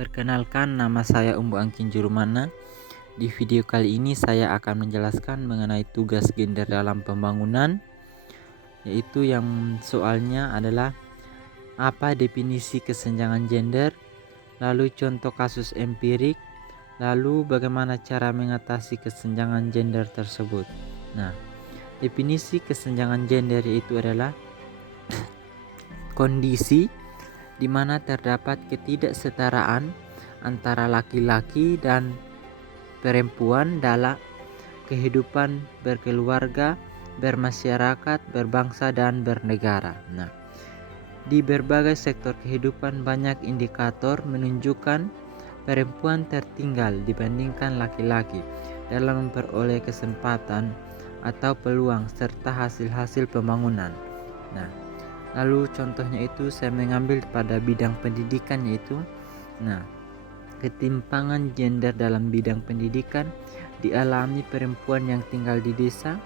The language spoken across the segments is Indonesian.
Perkenalkan, nama saya Umbu Angkin Jurumana. Di video kali ini saya akan menjelaskan mengenai tugas gender dalam pembangunan, yaitu yang soalnya adalah apa definisi kesenjangan gender, lalu contoh kasus empirik, lalu bagaimana cara mengatasi kesenjangan gender tersebut. Nah, definisi kesenjangan gender itu adalah kondisi di mana terdapat ketidaksetaraan antara laki-laki dan perempuan dalam kehidupan berkeluarga, bermasyarakat, berbangsa, dan bernegara. Nah, di berbagai sektor kehidupan banyak indikator menunjukkan perempuan tertinggal dibandingkan laki-laki dalam memperoleh kesempatan atau peluang serta hasil-hasil pembangunan. Nah, lalu contohnya itu saya mengambil pada bidang pendidikan, yaitu ketimpangan gender dalam bidang pendidikan dialami perempuan yang tinggal di desa,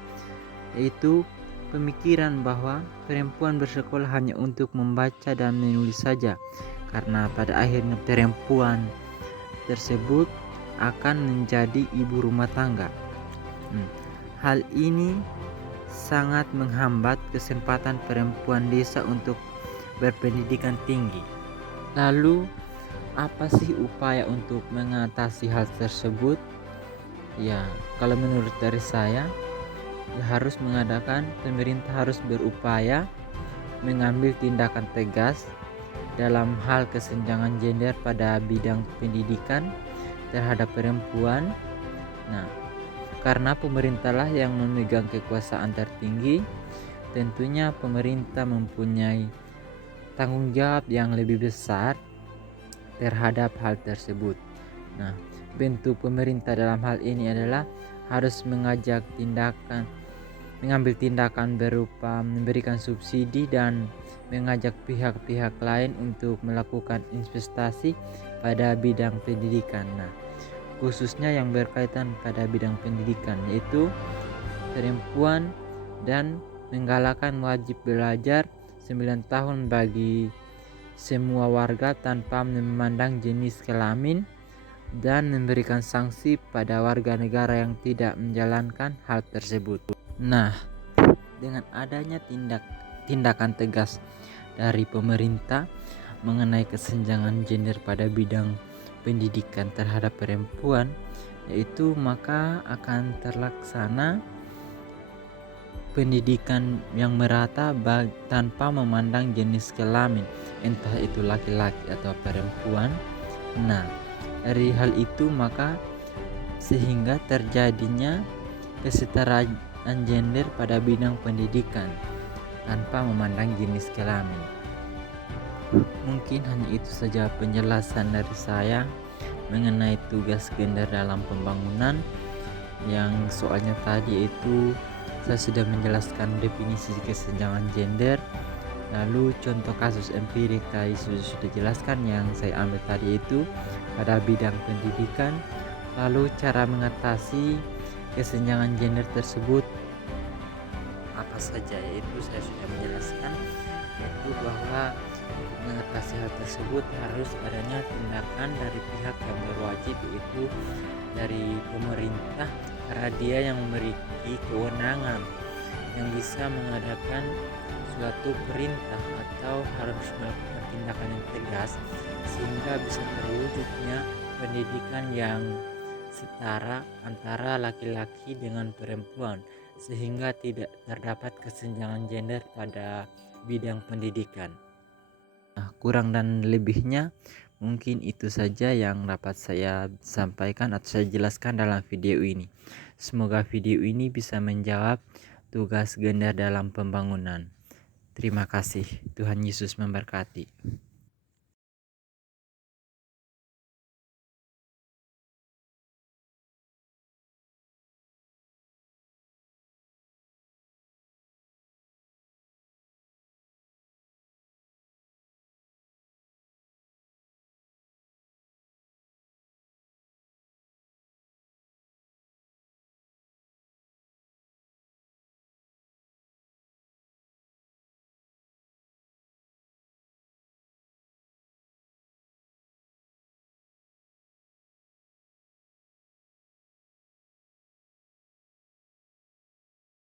yaitu pemikiran bahwa perempuan bersekolah hanya untuk membaca dan menulis saja, karena pada akhirnya perempuan tersebut akan menjadi ibu rumah tangga. Hal ini sangat menghambat kesempatan perempuan desa untuk berpendidikan tinggi. Lalu apa sih upaya untuk mengatasi hal tersebut? Ya, kalau menurut dari saya, harus mengadakan pemerintah harus berupaya mengambil tindakan tegas dalam hal kesenjangan gender pada bidang pendidikan terhadap perempuan. Nah, karena pemerintahlah yang memegang kekuasaan tertinggi, tentunya pemerintah mempunyai tanggung jawab yang lebih besar terhadap hal tersebut. Nah, bentuk pemerintah dalam hal ini adalah harus mengambil tindakan berupa memberikan subsidi dan mengajak pihak-pihak lain untuk melakukan investasi pada bidang pendidikan. Nah, khususnya yang berkaitan pada bidang pendidikan, yaitu perempuan, dan menggalakkan wajib belajar 9 tahun bagi semua warga tanpa memandang jenis kelamin, dan memberikan sanksi pada warga negara yang tidak menjalankan hal tersebut. Nah, dengan adanya tindakan tegas dari pemerintah mengenai kesenjangan gender pada bidang pendidikan terhadap perempuan, yaitu maka akan terlaksana pendidikan yang merata tanpa memandang jenis kelamin, entah itu laki-laki atau perempuan. Nah, dari hal itu maka sehingga terjadinya kesetaraan gender pada bidang pendidikan tanpa memandang jenis kelamin. Mungkin hanya itu saja penjelasan dari saya mengenai tugas gender dalam pembangunan. Yang soalnya tadi itu saya sudah menjelaskan definisi kesenjangan gender, lalu contoh kasus empirik tadi sudah jelaskan yang saya ambil tadi itu pada bidang pendidikan. Lalu cara mengatasi kesenjangan gender tersebut apa saja, yaitu saya sudah menjelaskan, yaitu bahwa untuk mengatasi hal tersebut harus adanya tindakan dari pihak yang berwajib, yaitu dari pemerintah, karena dia yang memiliki kewenangan yang bisa mengadakan suatu perintah atau harus melakukan tindakan yang tegas sehingga bisa terwujudnya pendidikan yang setara antara laki-laki dengan perempuan, sehingga tidak terdapat kesenjangan gender pada bidang pendidikan. Nah, kurang dan lebihnya mungkin itu saja yang dapat saya sampaikan atau saya jelaskan dalam video ini. Semoga video ini bisa menjawab tugas gender dalam pembangunan. Terima kasih. Tuhan Yesus memberkati.